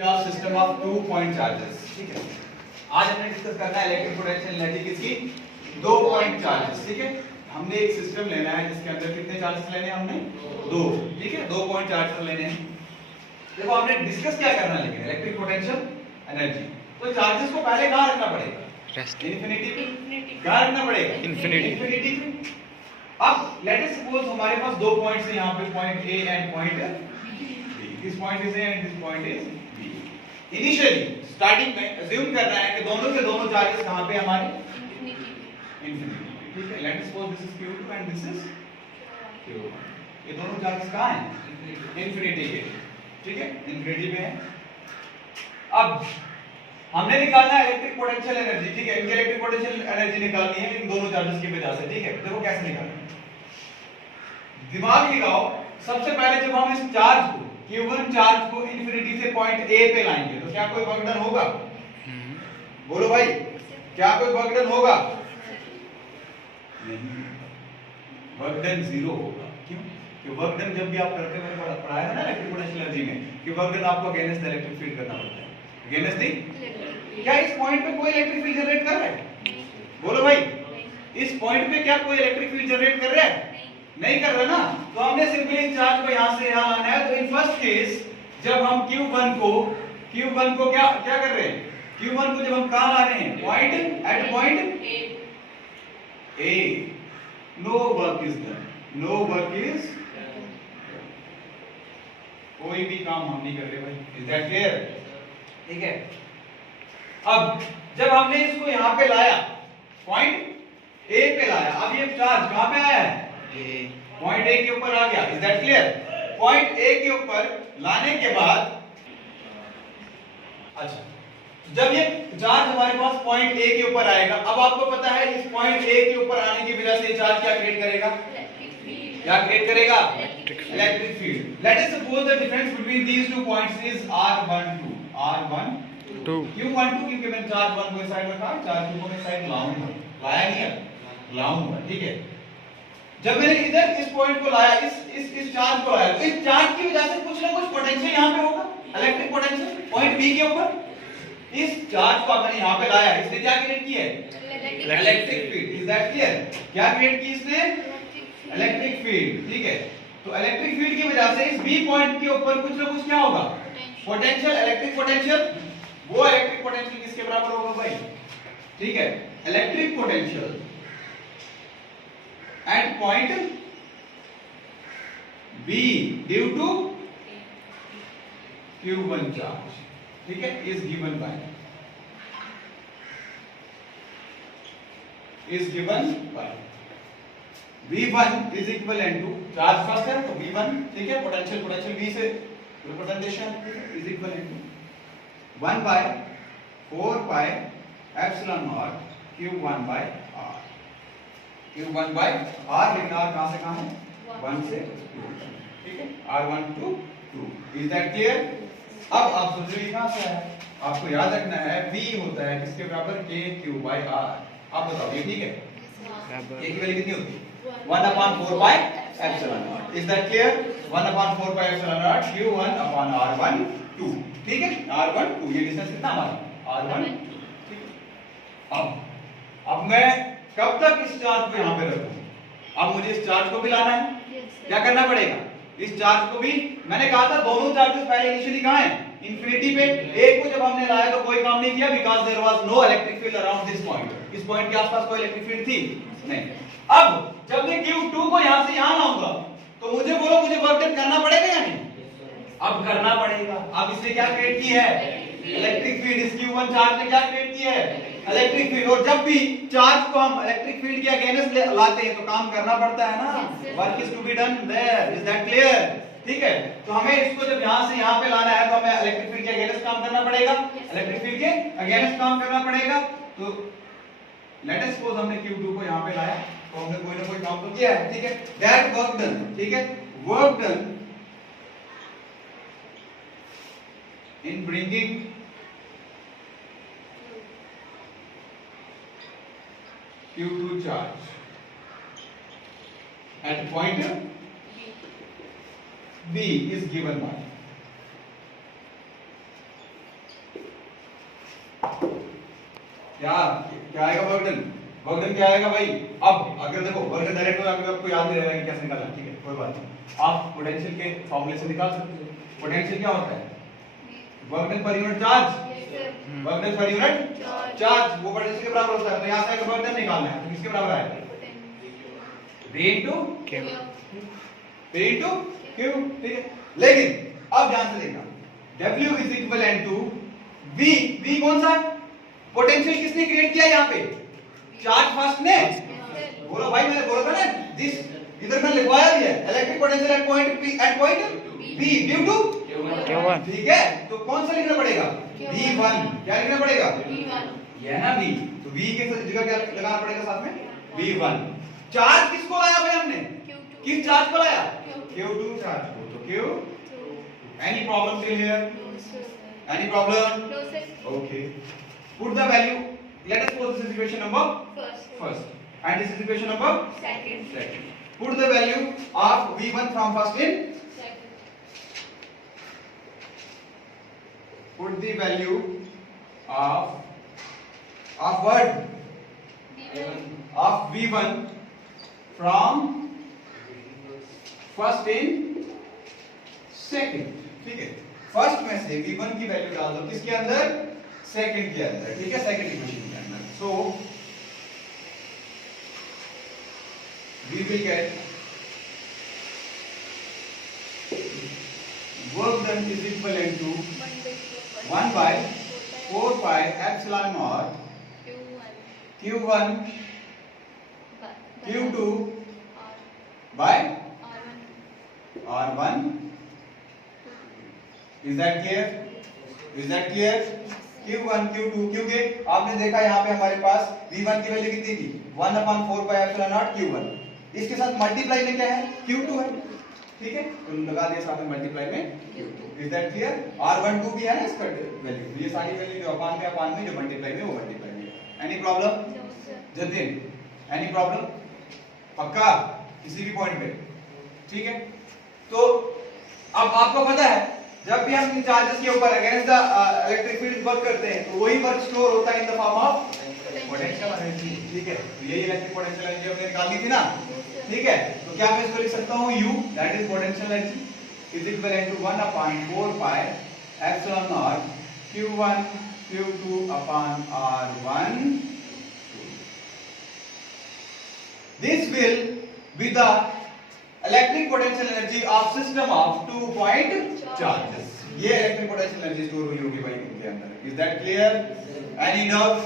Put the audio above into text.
Of system of 2 point charges. ठीक है, आज हमने डिस्कस करना है इलेक्ट्रिक पोटेंशियल एनर्जी किसकी, 2 पॉइंट चार्जेस। ठीक है, हमने एक सिस्टम लेना है जिसके अंदर कितने चार्जेस लेने हैं हमने, 2। ठीक है, 2 पॉइंट चार्जेस लेने हैं। देखो हमने डिस्कस क्या करना है, लेकिन इलेक्ट्रिक पोटेंशियल एनर्जी। तो चार्जेस को पहले कहां रखना पड़ेगा, इन्फिनिटी पे। कहां रखना पड़ेगा, इन्फिनिटी पे। अब लेट अस सपोज हमारे पास 2 पॉइंट्स हैं यहां पे, point A and point B. This point is A and this point is B. Initially starting में अज्यूम करना है कि दोनों के दोनों चार्जेस कहां पे हमारे, इन्फिनिटी। ठीक है, late us suppose this is q2 and this is q1। ये दोनों चार्जेस कहां हैं, इन्फिनिटी के। ठीक है, इन्फिनिटी पे है। अब हमने निकालना है इलेक्ट्रिक पोटेंशियल एनर्जी। ठीक है, इनकी इलेक्ट्रिक पोटेंशियल एनर्जी निकालनी है इन दोनों चार्जेस की वजह से। ठीक है, देखो कैसे निकालना है, दिमाग लगाओ। सबसे पहले जब हम इस चार्ज को, q1 चार्ज को इन्फिनिटी से पॉइंट ए पे लाएंगे तो क्या कोई वर्कडन होगा, बोलो भाई, क्या कोई वर्कडन होगा, नहीं, वर्कडन 0 होगा। क्यों, कि वर्कडन जब भी आप करते हुए पढ़ाया है ना इलेक्ट्रिक पोटेंशियल एनर्जी में, कि वर्कडन आपको अगेंस्ट द इलेक्ट्रिक फील्ड करना पड़ता है। अगेंस्ट द, क्या इस पॉइंट पे कोई इलेक्ट्रिक फील्ड जनरेट कर रहा है, बोलो भाई, इस पॉइंट पे क्या कोई इलेक्ट्रिक फील्ड जनरेट कर रहा है, नहीं कर रहा ना। तो हमने सिंपली इस चार्ज को यहां से यहां लाना है। तो इन फर्स्ट केस जब हम q1 को क्या कर रहे हैं, q1 को जब हम कहां ला रहे हैं, point at point A, no work is done, no work is, कोई भी काम हम नहीं कर रहे भाई। Is that clear. ठीक है, अब जब हमने इसको यहां पे लाया, पॉइंट ए पे लाया, अब ये चार्ज कहां पे आया है, पॉइंट ए के ऊपर आ गया। Is that clear. Point A के ऊपर लाने के बाद, अच्छा, जब ये चार्ज हमारे पास पॉइंट ए के ऊपर आएगा, अब आपको पता है इस पॉइंट ए के ऊपर आने की वजह से चार्ज क्या क्रिएट करेगा, क्या क्रिएट करेगा, electric field. Let us suppose the difference between these two points is r12, r12, q12, क्योंकि मैंने चार्ज 1 को इस साइड रखा, चार्ज 2 को इस साइड लाऊंगा, लाया नहीं है, लाऊंगा। ठीक है, जब मैंने इधर इस पॉइंट को लाया, इस चार्ज को लाया, तो इस चार्ज की वजह से कुछ ना कुछ पोटेंशियल यहां पे होगा, इलेक्ट्रिक पोटेंशियल पॉइंट बी के ऊपर। इस चार्ज को मैंने यहां पे लाया, इसने क्या क्रिएट किया है, electric field. Is that clear. क्या क्रिएट की इसने, इलेक्ट्रिक फील्ड। ठीक है, तो इलेक्ट्रिक फील्ड की वजह से इस बी पॉइंट के ऊपर कुछ ना कुछ क्या होगा, पोटेंशियल, इलेक्ट्रिक पोटेंशियल। वो इलेक्ट्रिक पोटेंशियल किसके बराबर होगा भाई, ठीक है, electric potential at point B due to Q1 charge, ठीक है, is given by V1 is equivalent to, charge first है तो V1, ठीक है, पोटेंशियल V से representation is equivalent to 1 by 4 pi epsilon naught Q1 by R। Q1 by R, लेकिन R कहां से कहां है, 1 से 2। ठीक है, R1 to 2। Is that clear. अब आप सोच रहे कहां से आया, आपको याद रखना है V होता है किसके बराबर, KQ by R। आप बताओ ये ठीक है, K की वैल्यू कितनी होती है, 1/4 pi epsilon naught। Is that clear. 1/4 pi epsilon naught Q1 upon R1 2। ठीक है, R1 2, ये डिस्टेंस कितना हमारा, R1 2। ठीक है, अब मैं कब तक इस चार्ज को यहां पे रखूं, अब मुझे इस चार्ज को भी लाना है। क्या करना पड़ेगा, इस चार्ज को भी, मैंने कहा था दोनों चार्जेस पहले इनिशियली कहां है, इन्फिनिटी पे। एक को जब हमने लाया तो कोई काम नहीं किया, because there was no electric field around this point. इस पॉइंट के आसपास कोई इलेक्ट्रिक फील्ड थी नहीं। अब जब मैं q2 को यहां से यहां लाऊंगा तो मुझे बोलो, मुझे वर्क डन करना पड़ेगा या नहीं, अब करना पड़ेगा। अब इसने क्या क्रिएट की है, इलेक्ट्रिक फील्ड। इस q1 चार्ज ने क्या क्रिएट की है, इलेक्ट्रिक फील्ड। और जब भी चार्ज को हम इलेक्ट्रिक फील्ड के अगेंस्ट लाते हैं तो काम करना पड़ता है ना, work is to be done there. Is that clear. ठीक है, तो हमें इसको जब यहां से यहां पे लाना है तो हमें इलेक्ट्रिक फील्ड के अगेंस्ट काम करना पड़ेगा, इलेक्ट्रिक फील्ड के अगेंस्ट काम करना पड़ेगा। तो लेट अस सपोज हमने q2 को यहां पे लाया तो हमने कोई ना कोई काम तो किया है। ठीक है, दैट वर्क डन, ठीक है, work done in bringing Q2 charge at point B is given by क्या क्या आएगा वर्क डन? वर्क डन क्या आएगा भाई? अब अगर देखो वर्क डन डायरेक्ट हो आपको याद नहीं रहेगा कि कैसे निकालना, ठीक है कोई बात नहीं, आप पोटेंशियल के फॉर्मूले से निकाल सकते हो। पोटेंशियल क्या होता है? Work done per unit charge, work done per unit charge, वो पोटेंशियल के बराबर होता है। तो यहां से अगर वर्क डन निकालना है तो किसके बराबर आएगा? V into Q, V into Q, ठीक है। लेकिन अब ध्यान से देखना, W is equal to V, V कौन सा है? पोटेंशियल किसने क्रिएट किया यहाँ पे? चार्ज फर्स्ट ने। बोलो भाई, मैंने बोला था ना दिस, इधर मैं लिखवाया भी है, electric potential at point P, at point P due to Q1, ठीक है। तो कौन सा लिखना पड़ेगा? V1, क्या लिखना पड़ेगा? V1, ये है ना V, तो V के जगह क्या लगाना पड़ेगा साथ में? V1। चार्ज किसको लाया भाई हमने? किस चार्ज को लाया? Q2 चार्ज को, तो Q। Any problem till here? Any problem? No sir. Okay. Put the value. Let us suppose this is equation number first, and this is equation number second. Put the value of V1 from first in. Put the value of what? Of V1 from first in second, ठीक है। First में से V1 की value डाल दो किसके अंदर? Second के अंदर, ठीक है, सेकंड इक्वेशन के अंदर। So we will get work done is equal to 1 by 4 pi epsilon naught Q1 Q2 by R1। Is that clear? Is that clear? Q1 Q2, क्योंकि आपने देखा यहाँ पे हमारे पास V1 की वैल्यू कितनी थी? 1/4 pi epsilon naught Q1, इसके साथ मल्टीप्लाई में क्या है? Q2 है, ठीक है, तो लगा दिया साथ में मल्टीप्लाई में Q2। Is that clear? R12 भी है ना इसका वैल्यू, तो ये सारी वैल्यू जो अपान में जो मल्टीप्लाई में वो मल्टीप्लाई में। Any problem Jatin? Any problem? पक्का किसी भी पॉइंट पे, ठीक है। तो अब आपको पता है जब भी हम इन चार्जेस के ऊपर against the electric field work करते हैं तो वही वर्क स्टोर होता है in the form of potential energy, ठीक है। तो यही इलेक्ट्रिक पोटेंशियल एनर्जी हमने निकाली थी ना, ठीक है। तो क्या मैं इसको लिख सकता हूँ? U, that is potential energy, is equal to 1/4 pi epsilon naught Q1 Q2 upon R1। This will be the electric potential energy of system of 2 point charges. ये इलेक्ट्रिक पोटेंशियल एनर्जी स्टोर हुई होगी भाई इनके अंदर। Is that clear? Any doubt?